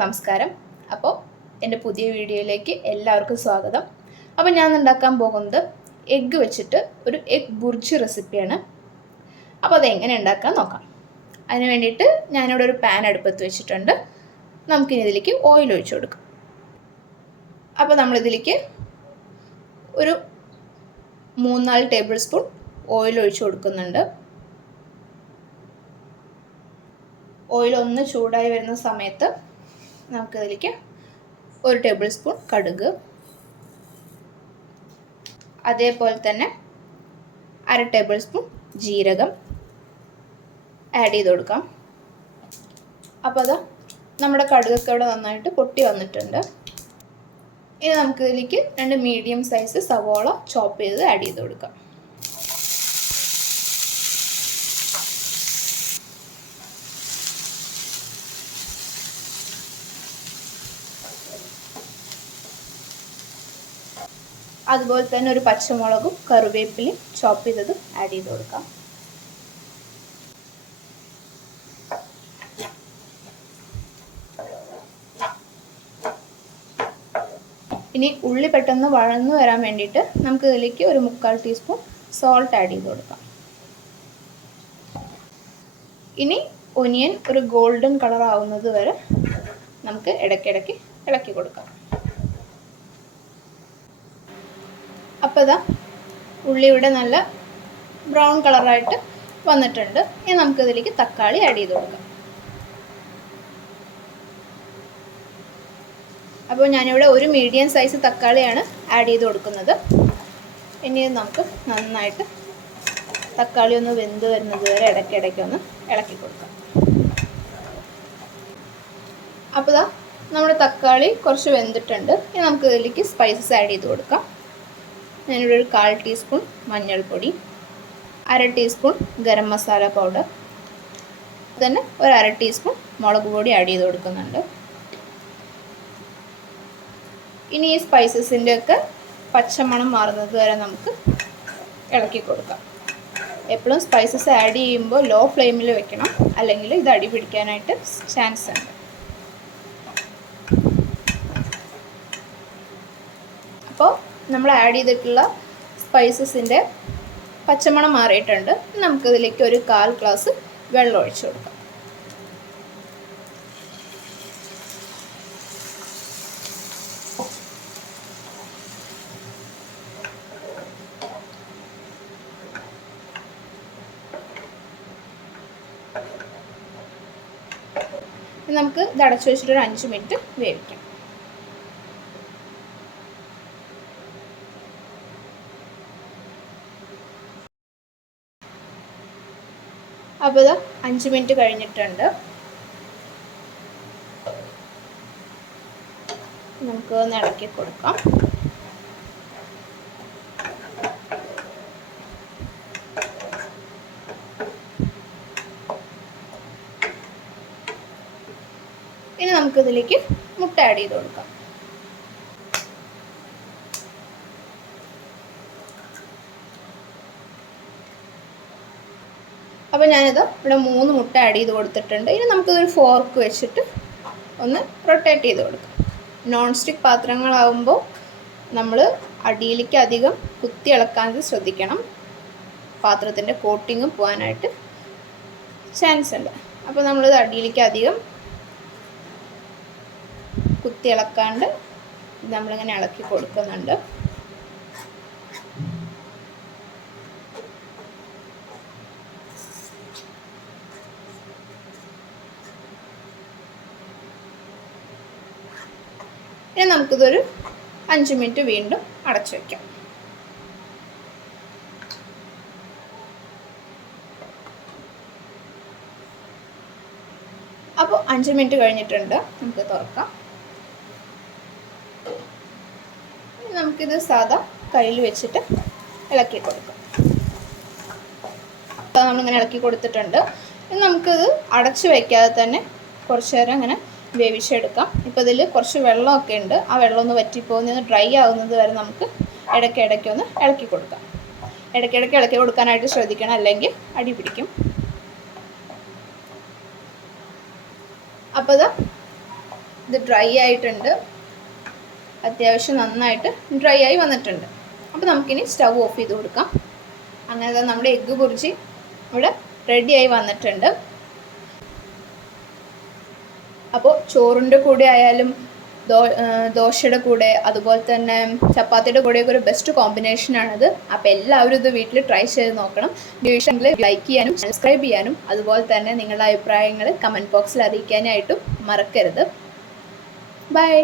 എല്ലാവർക്കും നമസ്കാരം. അപ്പോൾ എൻ്റെ പുതിയ വീഡിയോയിലേക്ക് എല്ലാവർക്കും സ്വാഗതം. അപ്പോൾ ഞാൻ ഉണ്ടാക്കാൻ പോകുന്നത് എഗ്ഗ് വെച്ചിട്ട് ഒരു എഗ് ബുർജി റെസിപ്പിയാണ്. അപ്പോൾ അതെങ്ങനെ ഉണ്ടാക്കാൻ നോക്കാം. അതിന് വേണ്ടിയിട്ട് ഞാനിവിടെ ഒരു പാൻ അടുപ്പത്ത് വെച്ചിട്ടുണ്ട്. നമുക്കിനി ഇതിലേക്ക് ഓയിൽ ഒഴിച്ചു കൊടുക്കാം. അപ്പോൾ നമ്മളിതിലേക്ക് ഒരു 3-4 ടേബിൾ സ്പൂൺ ഓയിൽ ഒഴിച്ചു കൊടുക്കുന്നുണ്ട്. ഓയിൽ ഒന്ന് ചൂടായി വരുന്ന സമയത്ത് നമുക്കതിലേക്ക് 1 ടേബിൾ സ്പൂൺ കടുക്, അതേപോലെ തന്നെ 1/2 ടേബിൾ സ്പൂൺ ജീരകം ആഡ് ചെയ്ത് കൊടുക്കാം. അപ്പോൾ അത് നമ്മുടെ കടുകൊക്കെ ഇവിടെ നന്നായിട്ട് പൊട്ടി വന്നിട്ടുണ്ട്. ഇനി നമുക്കിതിലേക്ക് 2 മീഡിയം സൈസ് സവോള ചോപ്പ് ചെയ്ത് ആഡ് ചെയ്ത് കൊടുക്കാം. അതുപോലെ തന്നെ ഒരു പച്ചമുളകും കറിവേപ്പിലയും ചോപ്പ് ചെയ്തതും ആഡ് ചെയ്ത് കൊടുക്കാം. ഇനി ഉള്ളി പെട്ടെന്ന് വഴന്നു വരാൻ വേണ്ടിയിട്ട് നമുക്ക് ഇതിലേക്ക് ഒരു 3/4 ടീസ്പൂൺ സോൾട്ട് ആഡ് ചെയ്ത് കൊടുക്കാം. ഇനി ഒനിയൻ ഒരു ഗോൾഡൻ കളർ ആവുന്നത് വരെ നമുക്ക് ഇടയ്ക്കിടയ്ക്ക് ഇളക്കി കൊടുക്കാം. അപ്പോൾ ഇതാ ഉള്ളി ഇവിടെ നല്ല ബ്രൗൺ കളറായിട്ട് വന്നിട്ടുണ്ട്. ഇനി നമുക്കിതിലേക്ക് തക്കാളി ആഡ് ചെയ്ത് കൊടുക്കാം. അപ്പോൾ ഞാനിവിടെ ഒരു മീഡിയം സൈസ് തക്കാളിയാണ് ആഡ് ചെയ്ത് കൊടുക്കുന്നത്. ഇനി നമുക്ക് നന്നായിട്ട് തക്കാളി ഒന്ന് വെന്ത് വരുന്നത് വരെ ഇടയ്ക്കിടയ്ക്ക് ഒന്ന് ഇളക്കി കൊടുക്കാം. അപ്പോൾ ഇതാ നമ്മുടെ തക്കാളി കുറച്ച് വെന്തിട്ടുണ്ട്. ഇനി നമുക്ക് ഇതിലേക്ക് സ്പൈസസ് ആഡ് ചെയ്ത് കൊടുക്കാം. ഞാനിവിടെ ഒരു 1/4 ടീസ്പൂൺ മഞ്ഞൾപ്പൊടി, 1/2 ടീസ്പൂൺ ഗരം മസാല പൗഡർ, തന്നെ ഒരു 1/2 ടീസ്പൂൺ മുളക് പൊടി ആഡ് ചെയ്ത് കൊടുക്കുന്നുണ്ട്. ഇനി ഈ സ്പൈസസിൻ്റെ ഒക്കെ പച്ചമണം മാറുന്നത് വരെ നമുക്ക് ഇളക്കി കൊടുക്കാം. എപ്പോഴും സ്പൈസസ് ആഡ് ചെയ്യുമ്പോൾ ലോ ഫ്ലെയിമിൽ വെക്കണം, അല്ലെങ്കിൽ ഇത് അടി പിടിക്കാനായിട്ട് ചാൻസ് ഉണ്ട്. അപ്പോൾ നമ്മൾ ആഡ് ചെയ്തിട്ടുള്ള സ്പൈസസിൻ്റെ പച്ചമണം മാറിയിട്ടുണ്ട്. നമുക്കിതിലേക്ക് ഒരു 1/4 ഗ്ലാസ് വെള്ളം ഒഴിച്ചു കൊടുക്കാം. നമുക്ക് ഇത് അടച്ചു വെച്ചിട്ട് ഒരു 5 മിനിറ്റ് വേവിക്കാം. അപ്പോൾ ഇത് 5 മിനിറ്റ് കഴിഞ്ഞിട്ടുണ്ട്. നമുക്ക് ഒന്ന് ഇളക്കി കൊടുക്കാം. ഇനി നമുക്കിതിലേക്ക് മുട്ട ആഡ് ചെയ്ത് കൊടുക്കാം. അപ്പോൾ ഞാനിത് ഇവിടെ 3 മുട്ട ആഡ് ചെയ്ത് കൊടുത്തിട്ടുണ്ട്. ഇനി നമുക്കിതൊരു ഫോർക്ക് വെച്ചിട്ട് ഒന്ന് റൊട്ടേറ്റ് ചെയ്ത് കൊടുക്കാം. നോൺ സ്റ്റിക്ക് പാത്രങ്ങളാവുമ്പോൾ നമ്മൾ അടിയിലേക്ക് അധികം കുത്തി ഇളക്കാതെ ശ്രദ്ധിക്കണം. പാത്രത്തിൻ്റെ കോട്ടിങ് പോകാനായിട്ട് ചാൻസ് ഉണ്ട്. അപ്പോൾ നമ്മളിത് അടിയിലേക്ക് അധികം കുത്തി ഇളക്കാണ്ട് നമ്മളിങ്ങനെ ഇളക്കി കൊടുക്കുന്നുണ്ട്. ഇനി നമുക്കിതൊരു 5 മിനിറ്റ് വീണ്ടും അടച്ചു വയ്ക്കാം. അപ്പോൾ 5 മിനിറ്റ് കഴിഞ്ഞിട്ടുണ്ട്. നമുക്ക് തുറക്കാം. നമുക്കിത് സാധാ കയ്യിൽ വെച്ചിട്ട് ഇളക്കി കൊടുക്കാം. അപ്പോൾ നമ്മളിങ്ങനെ ഇളക്കി കൊടുത്തിട്ടുണ്ട്. ഇനി നമുക്കിത് അടച്ചു വയ്ക്കാതെ തന്നെ കുറച്ച് നേരം ഇങ്ങനെ വേവിച്ചെടുക്കാം. ഇപ്പോൾ ഇതിൽ കുറച്ച് വെള്ളമൊക്കെ ഉണ്ട്. ആ വെള്ളം ഒന്ന് വറ്റിപ്പോകുന്ന ഡ്രൈ ആകുന്നത് വരെ നമുക്ക് ഇടയ്ക്കിടയ്ക്കൊന്ന് ഇളക്കി കൊടുക്കാം. ഇടയ്ക്കിടയ്ക്ക് ഇളക്കി കൊടുക്കാനായിട്ട് ശ്രദ്ധിക്കണം, അല്ലെങ്കിൽ അടി പിടിക്കും. അപ്പോൾ ഇത് ഇത് ഡ്രൈ ആയിട്ടുണ്ട്, അത്യാവശ്യം നന്നായിട്ട് ഡ്രൈ ആയി വന്നിട്ടുണ്ട്. അപ്പോൾ നമുക്കിനി സ്റ്റവ് ഓഫ് ചെയ്ത് കൊടുക്കാം. അങ്ങനെ നമ്മുടെ എഗ്ഗ് ബുർജി ഇവിടെ റെഡിയായി വന്നിട്ടുണ്ട്. അപ്പോൾ ചോറിൻ്റെ കൂടെ ആയാലും ദോശയുടെ കൂടെ അതുപോലെ തന്നെ ചപ്പാത്തിയുടെ കൂടെയൊക്കെ ഒരു ബെസ്റ്റ് കോമ്പിനേഷനാണിത്. അപ്പോൾ എല്ലാവരും ഇത് വീട്ടിൽ ട്രൈ ചെയ്ത് നോക്കണം. വീഡിയോ ലൈക്ക് ചെയ്യാനും സബ്സ്ക്രൈബ് ചെയ്യാനും അതുപോലെ തന്നെ നിങ്ങളുടെ അഭിപ്രായങ്ങൾ കമൻറ്റ് ബോക്സിൽ അറിയിക്കാനായിട്ടും മറക്കരുത്. ബൈ.